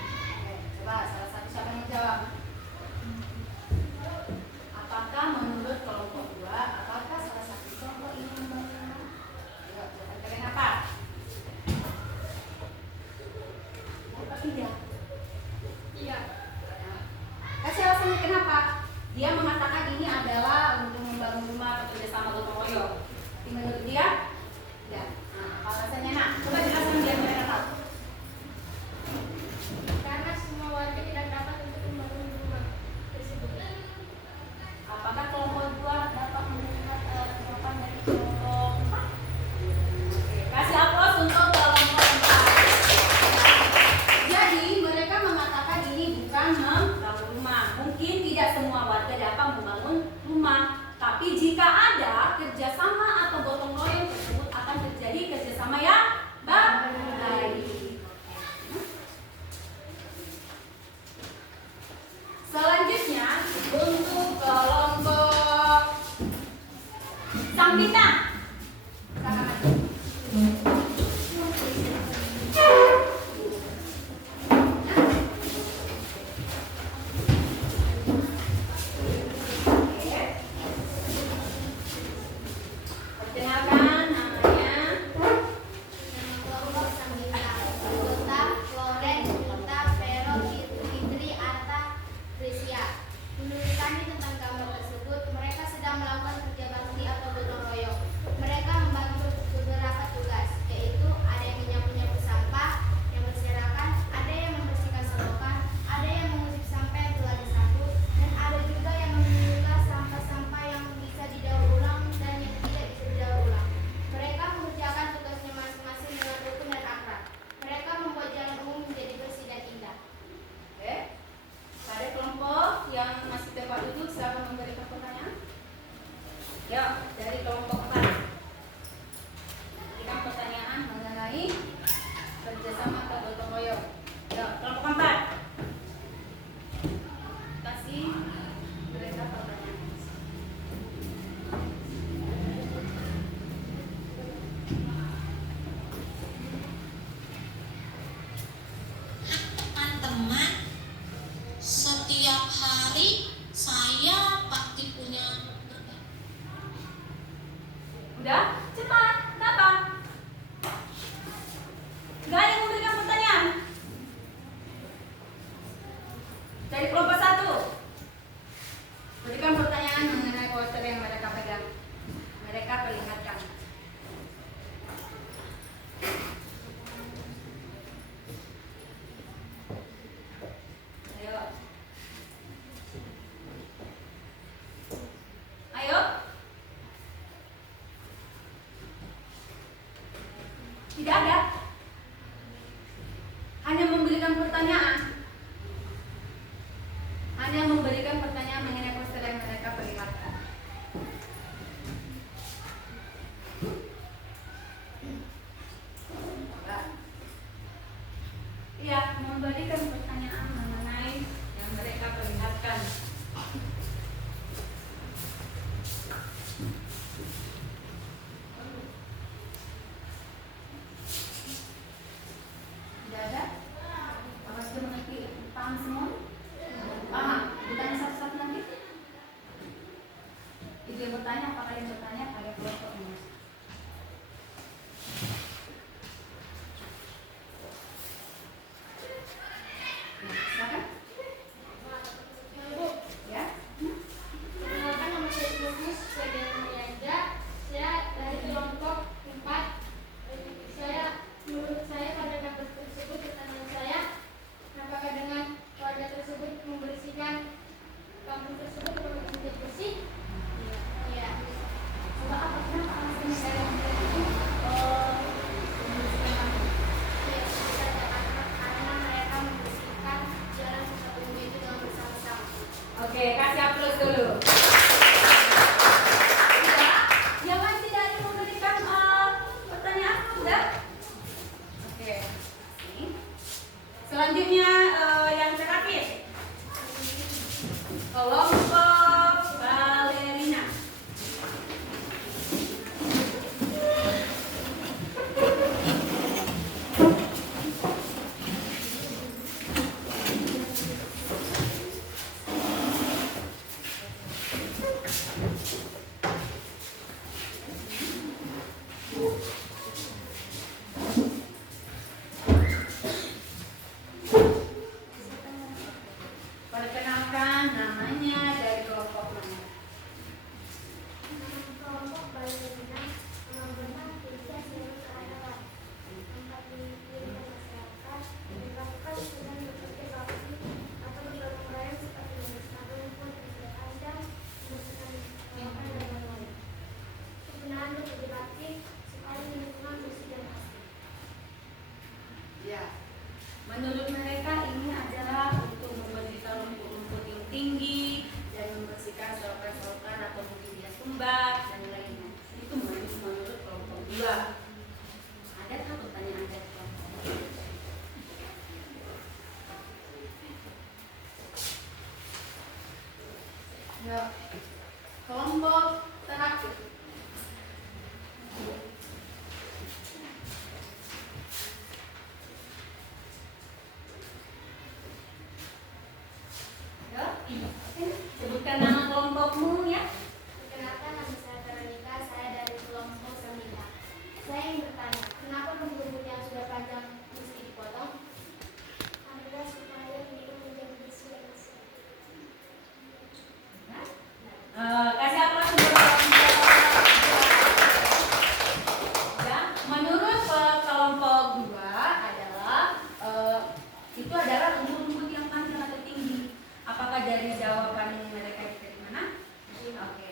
Coba salah satu siapa yang jawab? Apakah menurut kelompok 2, apakah salah satu kelompok ini membangun rumah? Ayo, jawaban kalian apa? Apa tidak? Iya. Kasih alasannya kenapa? Dia mengatakan ini adalah untuk membangun rumah bekerja sama gotong royong. Tapi menurut dia, tidak. Nah, apa alasannya? Nah, coba jelaskan biar mereka tahu. Karena semua warga tidak dapat untuk membangun rumah tersebut. Apakah kelompok 2 dapat mendengar jawaban dari kelompok 4? Oke, kasih aplaus untuk kelompok 4. Jadi mereka mengatakan ini bukan membangun rumah. Mungkin tidak semua warga dapat membangun rumah, tapi jika ada kerjasama atau gotong royong tersebut akan terjadi kerjasama yang baik. Selanjutnya untuk kelompok sang bintang. Silakan maju. Oke. Perkenalkan namanya. Kelompok sang bintang. Anggota Loren, Gita, Vero, Fitri, Arta, Rizia. Menurut kami tentang gambar tersebut, mereka sedang melakukan kerja bakti atau gotong royong. Mereka membagi beberapa tugas, yaitu ada yang menyapu-nyapu sampah, yang berserakan, ada yang membersihkan selokan, ada yang mengusik sampah yang telah disapu, dan ada juga yang memilah sampah-sampah yang bisa didaur ulang dan yang tidak bisa didaur ulang. Mereka mengerjakan tugasnya masing-masing dengan rukun dan akrab. Mereka membuat jalan umum menjadi bersih dan indah. Oke. Pada kelompok yang masih tempat duduk, silakan memberikan pertanyaan. Ya, dari kelompok 4. Berikan pertanyaan mengenai kerjasama atau gotong royong. Ya, kelompok 4. Kasih mereka pertanyaan. Teman-teman, setiap hari saya pasti punya berbagi. Udah? Cepat. Kenapa? Gak ada yang memberikan pertanyaan. Dari kelompok 1. Berikan pertanyaan mengenai poster yang mereka pegang. Mereka perlihatkan. Ayo. Ayo. Tidak ada. Hanya memberikan pertanyaan. Hanya memberikan pertanyaan mengenai poster yang mereka perlihatkan. Enggak. Iya, memberikan pertanyaan mengenai yang mereka perlihatkan. Tidak ada? Apa sudah mengerti? Paham semua? Paham? Ditanya satu-satu nanti. Itu yang bertanya, apakah yang bertanya ada kelompok ini? Nah, silakan. Ibu, Ya. perkenalkan nama saya Yusuf Sediana. Saya dari kelompok 4. Menurut saya pada gambar tersebut pertanyaan saya, apakah dengan warga tersebut membersihkan kampung tersebut untuk menjadi bersih? Iya. Coba apa? Kenapa alasannya? akibat dan lainnya. Itu menurut kelompok 2. Ada kan pertanyaan dari kelompok 2? Ya, kelompok terakhir. Ya, sebutkan nama kelompokmu ya. Perkenalkan, nama saya Veronica, saya dari kelompok 9. Saya ingin bertanya, kenapa rambut yang sudah panjang mesti dipotong? Adalah supaya tidak menjadi diskresi. Kasih apa ya, menurut kelompok 2 adalah itu adalah rumput yang panjang atau tinggi. Apakah dari jawaban mereka itu dari mana? Oke.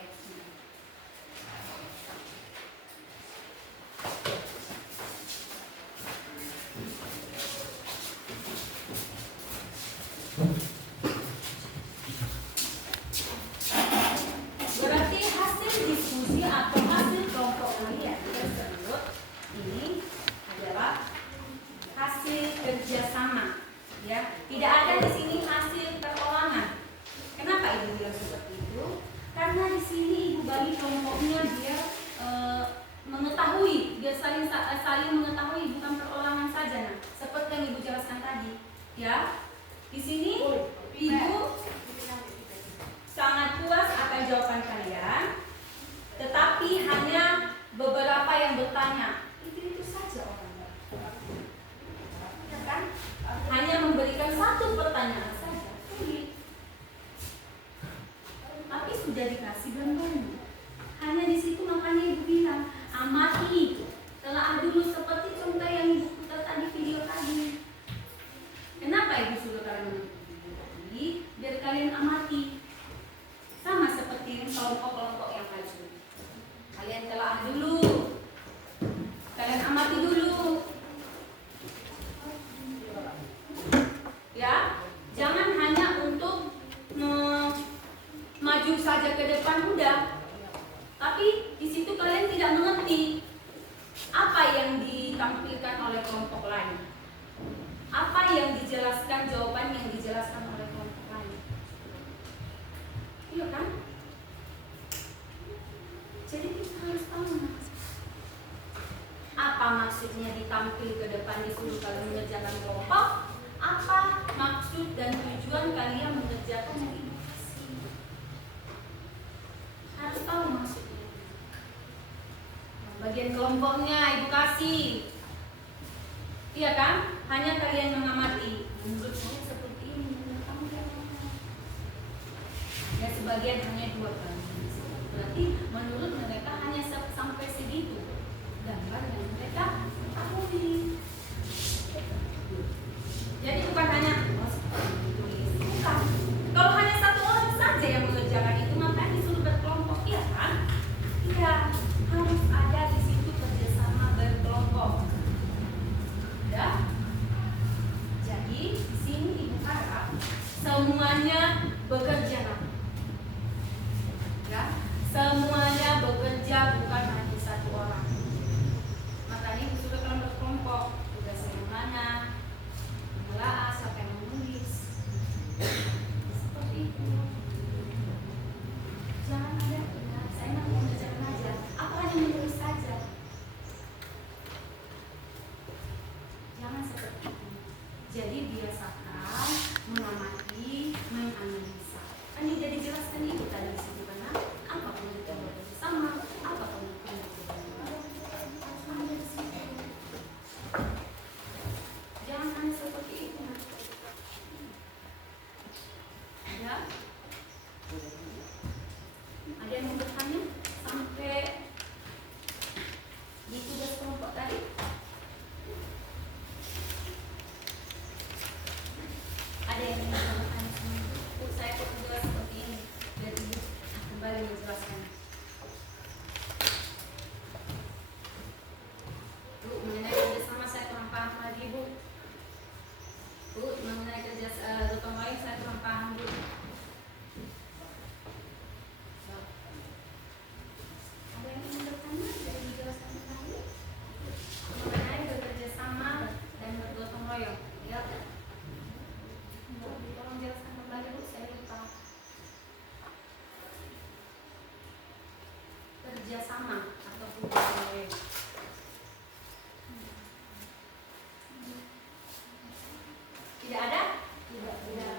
Berarti hasil diskusi atau hasil kelompok kalian tersebut ini adalah hasil kerjasama, ya. Tidak ada di sini hasil perorangan. Kenapa ibu bilang seperti itu? Karena di sini ibu bagi kelompoknya dia mengetahui, dia saling mengetahui, bukan perorangan saja. Nah, seperti yang ibu jelaskan tadi, ya. Di sini ibu sangat puas akan jawaban kalian, tetapi hanya beberapa yang bertanya. Itu saja orang, ya kan? Hanya memberikan satu pertanyaan saja, sulit. Tapi sudah dikasih gambarnya. Hanya di situ makanya ibu bilang amati, telah dulu seperti contoh yang ibu putar tadi video tadi. Kenapa ibu suruh kalian menonton video tadi? Biar kalian amati. Sama seperti kelompok-kelompok yang maju. Kalian telah dulu, kalian amati dulu, ya. Jangan hanya untuk maju saja ke depan udah, tapi di situ kalian tidak mengerti apa yang ditampilkan oleh kelompok lain, apa yang dijelaskan, jawaban yang dijelaskan oleh kelompok lain. Iya kan? Jadi kita harus tahu apa maksudnya ditampil ke depan disuruh kalian mengerjakan kelompok, apa maksud dan tujuan kalian mengerjakan yang edukasi. Harus tahu maksudnya. Bagian kelompoknya edukasi, iya kan? Hanya kalian mengamati. Menurut saya seperti ini, menurut kamu bagaimana? Ya sebagian hanya 2 kali. Berarti menurut mereka hanya sampai segitu gambar yang mereka ketahui. Jadi bukan hanya bukan. Kalau hanya satu orang saja yang mengerjakan itu, maka disuruh berkelompok, iya kan? Iya, harus ada di situ kerjasama berkelompok. Ya. Jadi di sini ibu harap semuanya bekerja. Ya, semuanya bekerja, bukan hanya satu orang. Makanya ibu sudah kalian berkelompok, tugas yang mana, menelaah, siapa yang menulis, seperti itu. Jangan ada, saya mau mengajarkan aja. kerjasama ataupun gotong royong? Tidak ada? Tidak ada.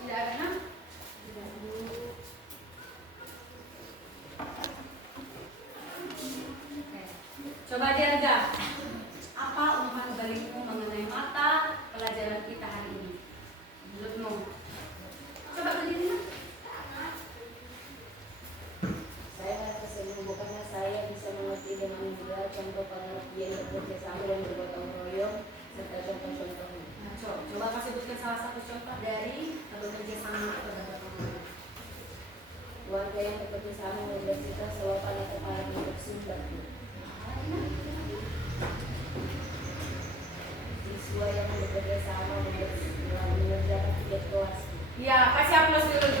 Tidak ada, Nam? Tidak ada. Oke. Coba diaga. Apa umpan balikmu mengenai mata pelajaran kita hari ini? Menurutmu? Coba berdiri, Nam. Saya merasa senang bukannya saya bisa mengerti dengan mudah contoh pengertian bekerja sama dan bergotong royong serta contoh-contohnya. Nah, coba kasih sebutkan salah satu contoh dari bekerja sama atau gotong royong. Warga yang bekerja sama membersihkan selokan atau air untuk sumber. Siswa yang bekerja sama mengerjakan tugas kelas. Ya, kasih aplaus dulu.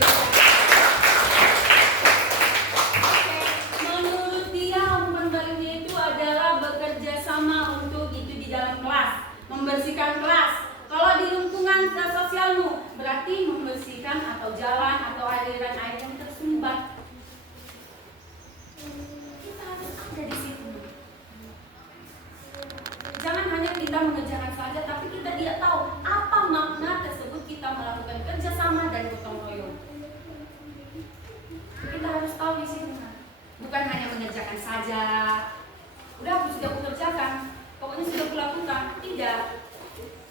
Oke, menurut dia umpan baliknya itu adalah bekerja sama untuk itu di dalam kelas, membersihkan kelas. Kalau di lingkungan sosialmu, berarti membersihkan atau jalan atau aliran air yang tersumbat. Kita harus ada di situ. Jangan hanya kita mengerjakan saja, tapi kita tidak tahu apa makna tersebut kita melakukan kerjasama dan gotong royong. Kita harus tahu di sini, bukan hanya mengerjakan saja. Udah aku sudah kukerjakan, pokoknya sudah kulakukan. Tidak,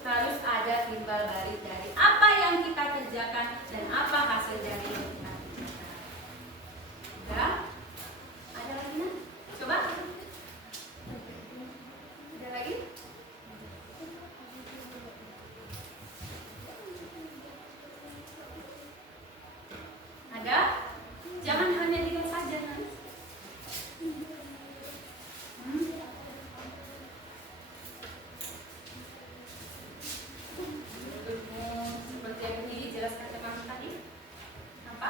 harus ada timbal balik dari apa yang kita kerjakan dan apa hasil dari yang kita kerjakan. Udah? Ada lagi, Nak? Coba. Ada lagi? Ada? Jangan hanya diam saja, Nak. Seperti yang dijelaskan teman tadi. Apa?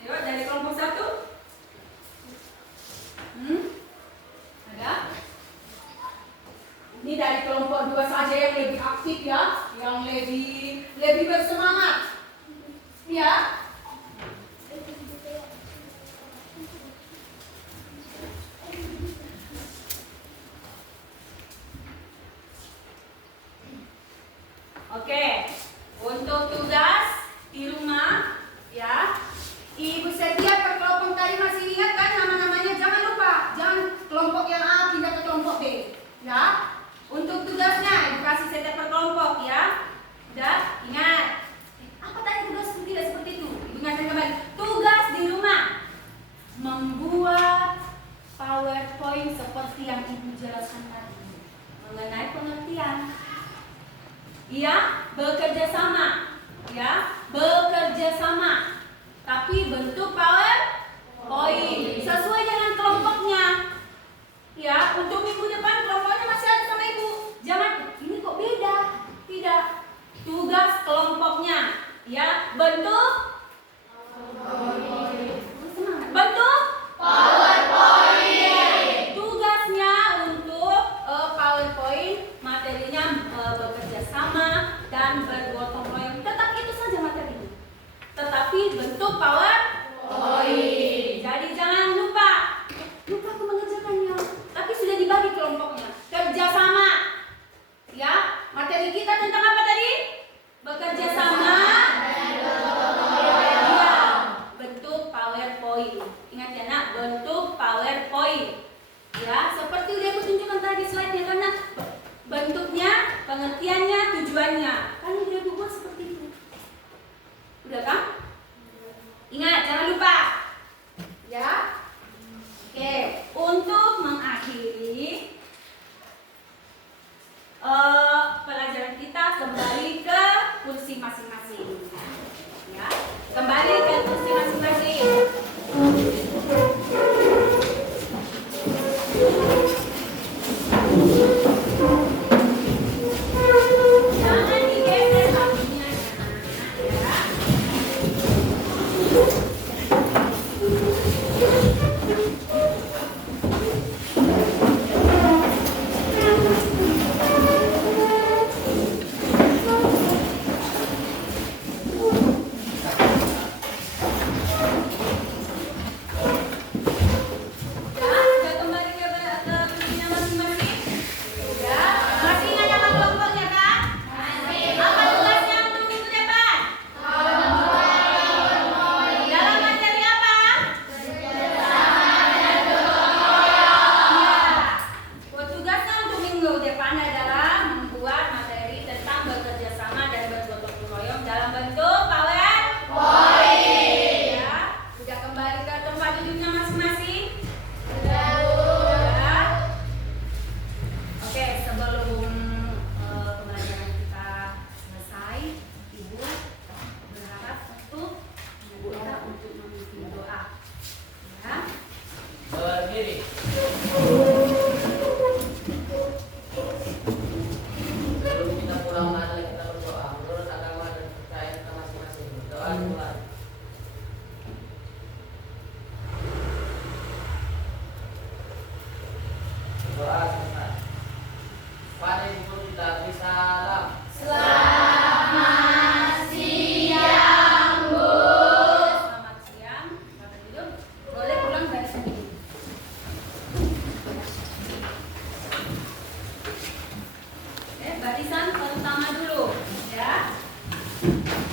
Ayo dari kelompok 1. Ada? Ini dari kelompok 2 saja yang lebih aktif ya, yang lebih bersemangat. Ya. Oke, untuk tugas di rumah ya, Ibu Setia ke kelompok tadi masih ingat kan nama-namanya? Jangan lupa, jangan kelompok yang A pindah ke kelompok B ya. Untuk tugasnya Ibu kasih Setia per kelompok ya. Udah, ingat. Apa tadi tugas tidak seperti itu? Ibu ingatkan kembali. Tugas di rumah membuat PowerPoint seperti yang Ibu jelaskan tadi mengenai pengertian. Iya, bekerja sama. Ya, bekerja sama. Tapi bentuk PowerPoint sesuai dengan kelompoknya. Ya, untuk minggu depan kelompoknya masih ada sama Ibu. Jangan, ini kok beda. Tidak. Tugas kelompoknya. Ya, bentuk bentuk PowerPoint. Tugasnya untuk PowerPoint, materinya bekerja sama dan bergotong royong. Tetap itu saja materinya. Tetapi bentuk PowerPoint. Jadi jangan lupa aku mengerjakannya. Tapi sudah dibagi kelompoknya. Kerjasama. Ya, materi kita tentang apa tadi? Bekerja sama. Ya, bentuk PowerPoint. Ingat ya, Nak, bentuk PowerPoint. Ya, seperti udah aku tunjukkan tadi slide-nya karena bentuknya, pengertiannya, tujuannya. Kan udah aku buat seperti itu. Udah kan? Ingat, jangan lupa. Ya. Oke, untuk mengakhiri pelajaran kita kembali ke kursi masing-masing. Ya, kembali ke kursi masing-masing. Jangan digeser kakinya ya. Hmm.